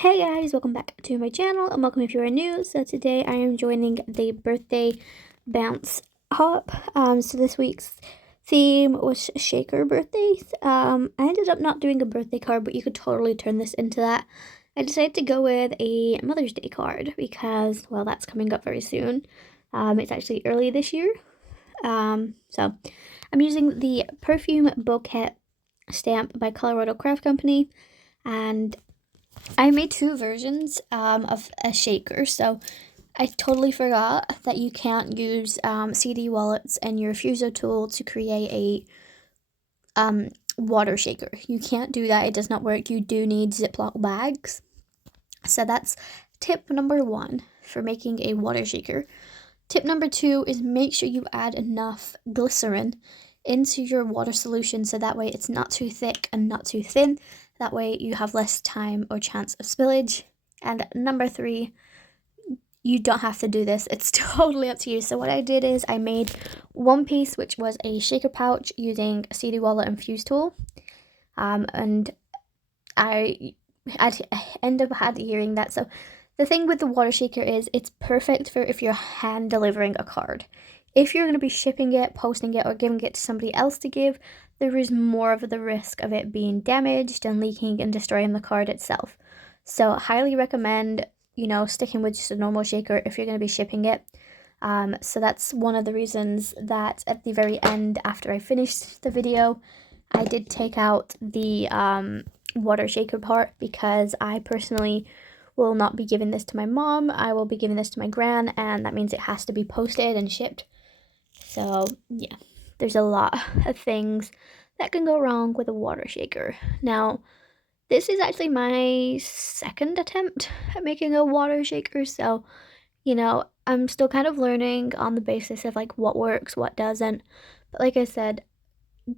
Hey guys, welcome back to my channel and welcome if you are new. So today I am joining the birthday bounce hop. So this week's theme was shaker birthdays. I ended up not doing a birthday card, but you could totally turn this into that. I decided to go with a Mother's Day card because, well, that's coming up very soon. It's actually early this year. So I'm using the Perfume Bouquet stamp by Colorado Craft Company, and I made two versions of a shaker, so I totally forgot that you can't use CD wallets and your Fuso tool to create a water shaker. You can't do that. It does not work. You do need Ziploc bags. So that's tip number one for making a water shaker. Tip number two is make sure you add enough glycerin into your water solution so that way it's not too thick and not too thin. That way you have less time or chance of spillage. And number three, you don't have to do this. It's totally up to you. So what I did is I made one piece, which was a shaker pouch using a CD wallet and fuse tool. And I end up adhering that. So the thing with the water shaker is it's perfect for if you're hand delivering a card. If you're going to be shipping it, posting it, or giving it to somebody else to give, there is more of the risk of it being damaged and leaking and destroying the card itself. So highly recommend, sticking with just a normal shaker if you're going to be shipping it. So that's one of the reasons that at the very end, after I finished the video, I did take out the water shaker part, because I personally will not be giving this to my mom. I will be giving this to my gran, and that means it has to be posted and shipped. So yeah, there's a lot of things that can go wrong with a water shaker. Now, this is actually my second attempt at making a water shaker, so I'm still kind of learning on the basis of like what works, what doesn't. But like I said,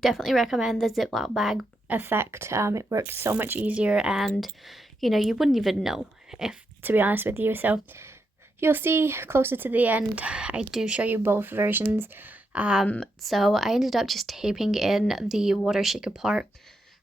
definitely recommend the Ziploc bag effect. It works so much easier, and you wouldn't even know, if to be honest with you. So you'll see closer to the end, I do show you both versions. So I ended up just taping in the water shaker part,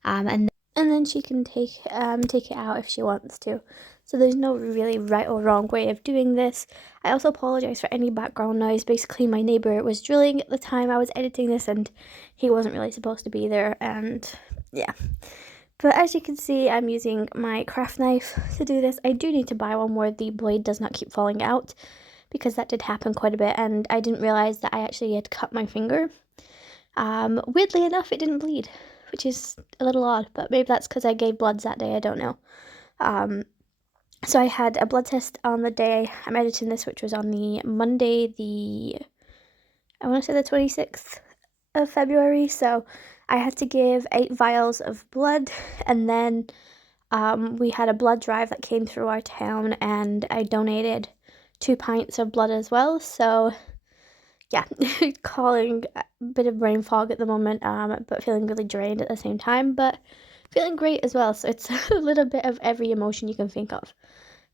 and then she can take it out if she wants to. So there's no really right or wrong way of doing this. I also apologize for any background noise. Basically, my neighbor was drilling at the time I was editing this, and he wasn't really supposed to be there, and yeah. But as you can see, I'm using my craft knife to do this. I do need to buy one where the blade does not keep falling out, because that did happen quite a bit, and I didn't realize that I actually had cut my finger. Weirdly enough, it didn't bleed, which is a little odd, but maybe that's because I gave bloods that day, I don't know. So I had a blood test on the day I'm editing this, which was on the Monday, I want to say the 26th of February, so I had to give 8 vials of blood, and then we had a blood drive that came through our town, and I donated 2 pints of blood as well. So yeah, calling a bit of brain fog at the moment, but feeling really drained at the same time, but feeling great as well. So it's a little bit of every emotion you can think of.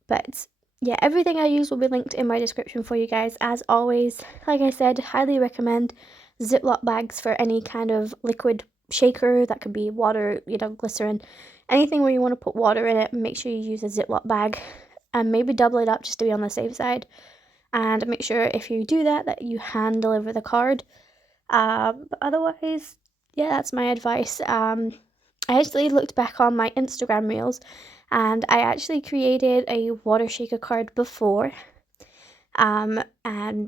But yeah, everything I use will be linked in my description for you guys. As always, like I said, highly recommend Ziploc bags for any kind of liquid shaker. That could be water, glycerin, anything where you want to put water in it. Make sure you use a Ziploc bag, and maybe double it up just to be on the safe side. And make sure if you do that you hand deliver the card. But otherwise, yeah, that's my advice. I actually looked back on my Instagram reels, and I actually created a water shaker card before. And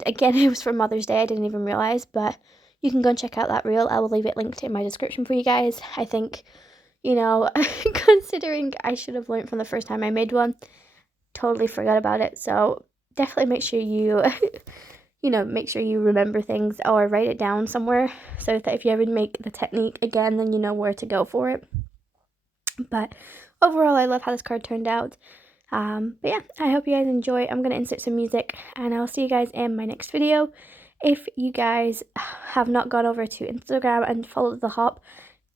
again, it was for Mother's Day. I didn't even realize, but you can go and check out that reel. I will leave it linked in my description for you guys. I think, considering I should have learned from the first time I made one, totally forgot about it. So definitely make sure you, make sure you remember things or write it down somewhere, so that if you ever make the technique again, then you know where to go for it. But overall, I love how this card turned out. But yeah, I hope you guys enjoy. I'm going to insert some music, and I'll see you guys in my next video. If you guys have not gone over to Instagram and followed the hop,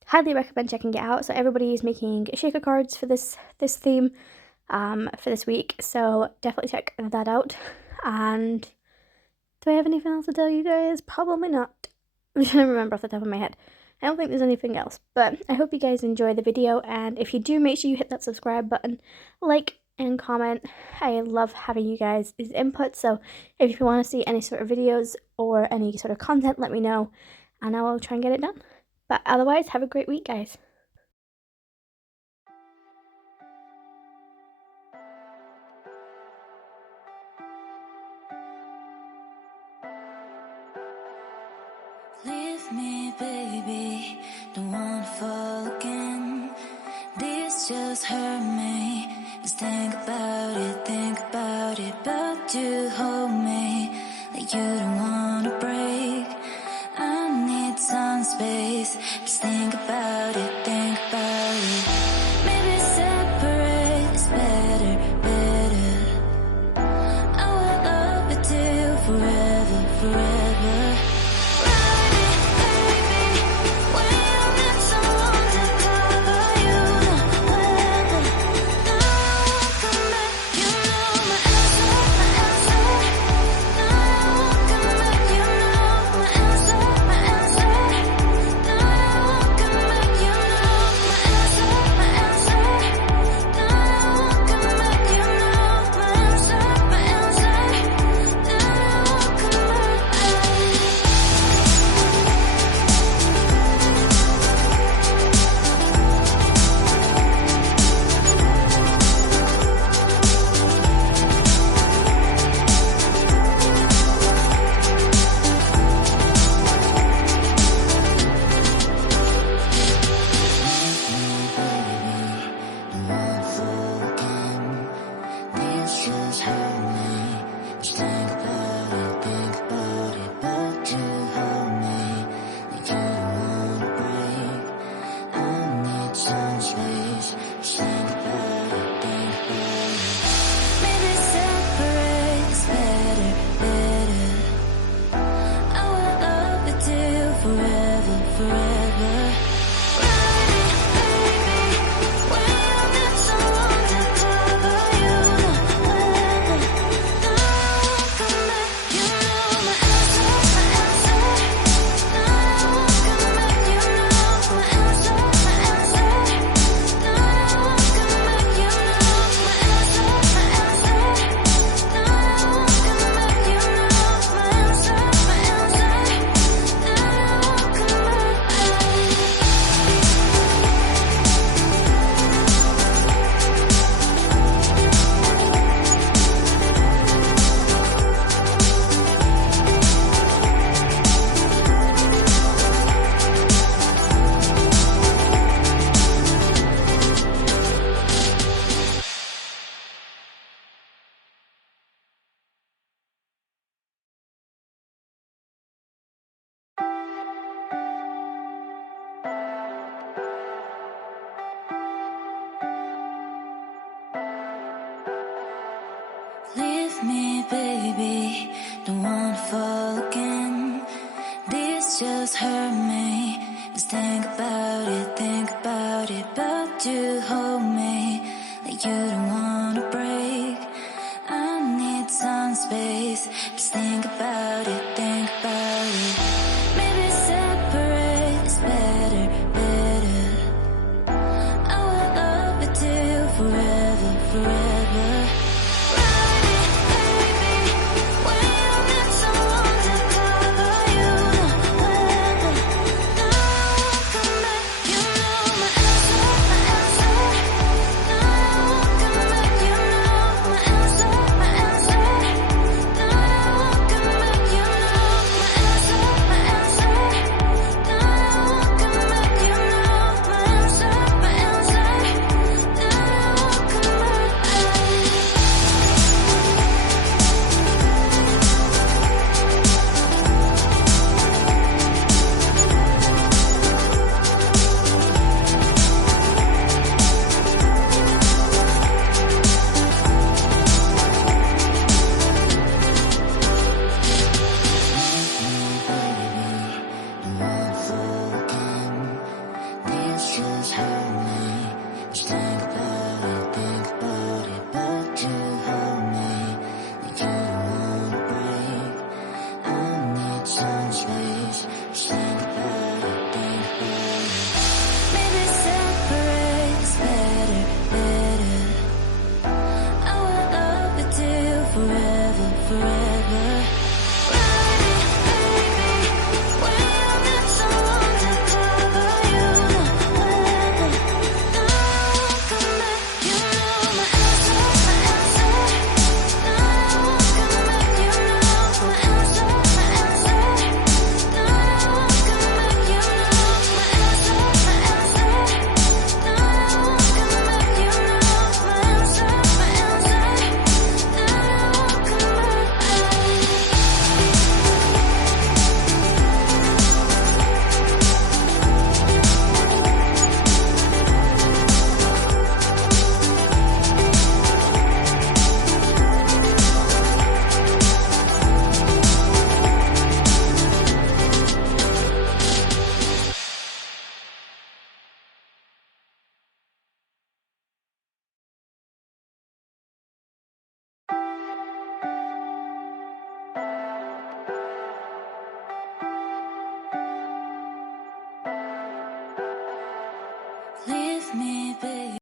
highly recommend checking it out. So everybody is making shaker cards for this theme for this week, so definitely check that out. And do I have anything else to tell you guys? Probably not. I'm trying to remember off the top of my head. I don't think there's anything else, but I hope you guys enjoy the video, and if you do, make sure you hit that subscribe button, like and comment. I love having you guys' input, so if you want to see any sort of videos or any sort of content, let me know, and I will try and get it done. But otherwise, have a great week, guys. Leave me, baby, don't wanna fall again. This just hurt me. Just think about it, but you hold me like you don't wanna break. I need some space. Just think about it, Maybe separate is better, I will love you till forever. Leave me, baby, don't wanna fall again. This just hurt me. Just think about it, but you hold me like you don't wanna break. I need some space. Just think about it, Maybe separate is better, I will love you till forever. with me, baby.